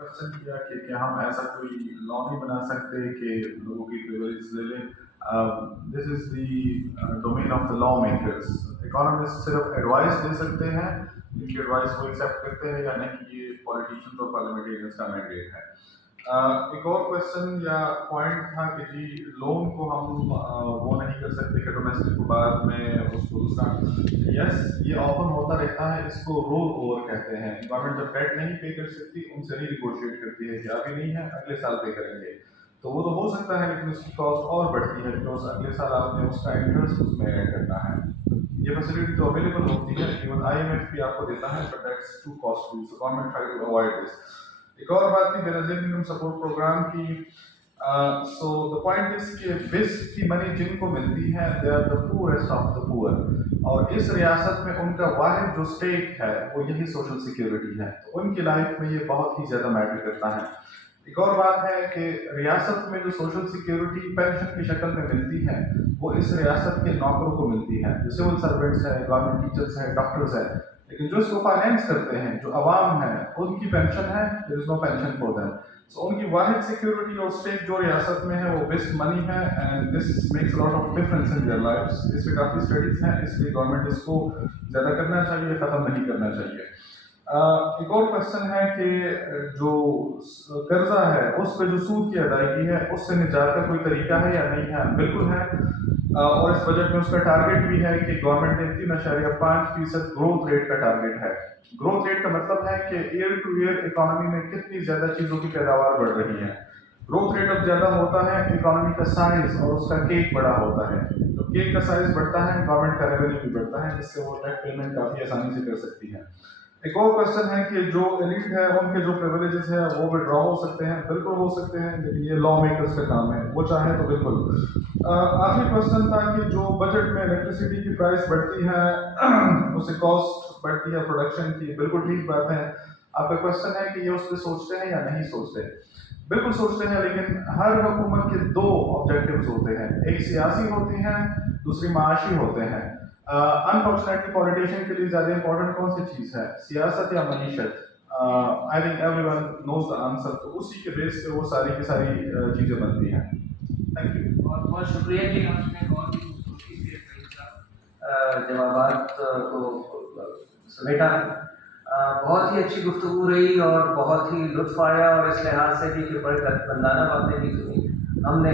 Question किया कि क्या हम ऐसा कोई लॉ नहीं बना सकते कि लोगों की प्रिविलेज ले लें। This is the domain of the law makers. Economist सिर्फ एडवाइस दे सकते हैं, इनकी एडवाइस को एक्सेप्ट करते हैं या नहीं, ये पॉलिटिशियंस और पार्लियामेंटेरियंस का मैंडेट है। एक और क्वेश्चन या पॉइंट था कि जी लोन को हम वो नहीं कर सकते कि डोमेस्टिक को बाद में उसको दूसरा। यस, ये ऑफन होता रहता है, इसको रोल ओवर कहते हैं। गवर्नमेंट जब डेट नहीं पे कर सकती उनसे रीनेगोशिएट करती है कि अभी नहीं है अगले साल पे करेंगे, तो वो तो हो सकता है लेकिन उसकी कॉस्ट और बढ़ती है बिकॉज अगले साल आपने उसका इंटरेस्ट उसमें ऐड करना है। ये फैसिलिटी तो अवेलेबल होती है, इवन IMF भी आपको देता है, but that's too costly, so government try to avoid this. एक और बात थी बेनजीर इनकम सपोर्ट प्रोग्राम की। सो द पॉइंट इज कि बिस की मनी जिनको मिलती है they are the poorest of the poor, और इस रियासत में उनका वाहिद जो स्टेक है वो यही सोशल सिक्योरिटी है, तो उनकी लाइफ में ये बहुत ही ज़्यादा मैटर करता है। एक और बात है कि रियासत में जो सोशल सिक्योरिटी पेंशन की शक्ल में मिलती है वो इस रियासत के नौकरों को मिलती है, जो सिविल सर्वेंट्स हैं, गवर्नमेंट टीचर्स हैं, डॉक्टर्स हैं, लेकिन जो इसको फाइनेंस करते हैं, जो अवाम है, उनकी पेंशन है, there is no pension for them. So उनकी वाहिद सिक्योरिटी और स्टेक जो रियासत में है वो बेस्ट मनी है, and this makes lot of difference in their lives. इस पे काफ़ी स्टडीज हैं, इसलिए गवर्नमेंट इसको ज़्यादा करना चाहिए, ख़त्म नहीं करना चाहिए। एक और क्वेश्चन है कि जो कर्जा है उस पर जो सूद की अदायगी है उससे निजात का कोई तरीका है या नहीं है? बिल्कुल है, और इस बजट में उसका टारगेट भी है कि गवर्नमेंट ने 3.5% ग्रोथ रेट का टारगेट है। ग्रोथ रेट का मतलब है कि ईयर टू ईयर इकोनॉमी में कितनी ज़्यादा चीज़ों की पैदावार बढ़ रही है। ग्रोथ रेट अब ज़्यादा होता है, इकोनॉमी का साइज और उसका केक बड़ा होता है। तो केक का साइज बढ़ता है, गवर्नमेंट का रेवेन्यू भी बढ़ता है, जिससे वो डेट पेमेंट काफ़ी आसानी से कर सकती है। एक और क्वेश्चन है कि जो एलिट है उनके जो प्रिविलेजेस है वो विड्रॉ हो सकते हैं। बिल्कुल हो सकते हैं, लेकिन ये लॉ मेकर्स का काम है, वो चाहे तो बिल्कुल। आखिरी क्वेश्चन था कि जो बजट में इलेक्ट्रिसिटी की प्राइस बढ़ती है उससे कॉस्ट बढ़ती है प्रोडक्शन की। बिल्कुल ठीक बात है। आपका क्वेश्चन है कि ये उस पर सोचते हैं या नहीं सोचते। बिल्कुल सोचते हैं, लेकिन हर हुकूमत के दो ऑब्जेक्टिव्स होते हैं, एक सियासी होती हैं, दूसरी माशी होते हैं। अनफॉर्चुनेटली पॉलिटिशियन के लिए ज़्यादा इंपॉर्टेंट कौन सी चीज़ है, सियासत या मईशत? I think everyone knows the answer, तो उसी के बेस पे वो सारी की सारी चीज़ें बनती हैं। Thank you. बहुत बहुत शुक्रिया जी, आपने बहुत ही खूबसूरती से कई जवाबात को समेटा। बहुत ही अच्छी गुफ्तगू रही और बहुत ही लुत्फ आया, और इस लिहाज से भी कि बड़े दर्दमंदाना बातें भी सुनी हमने।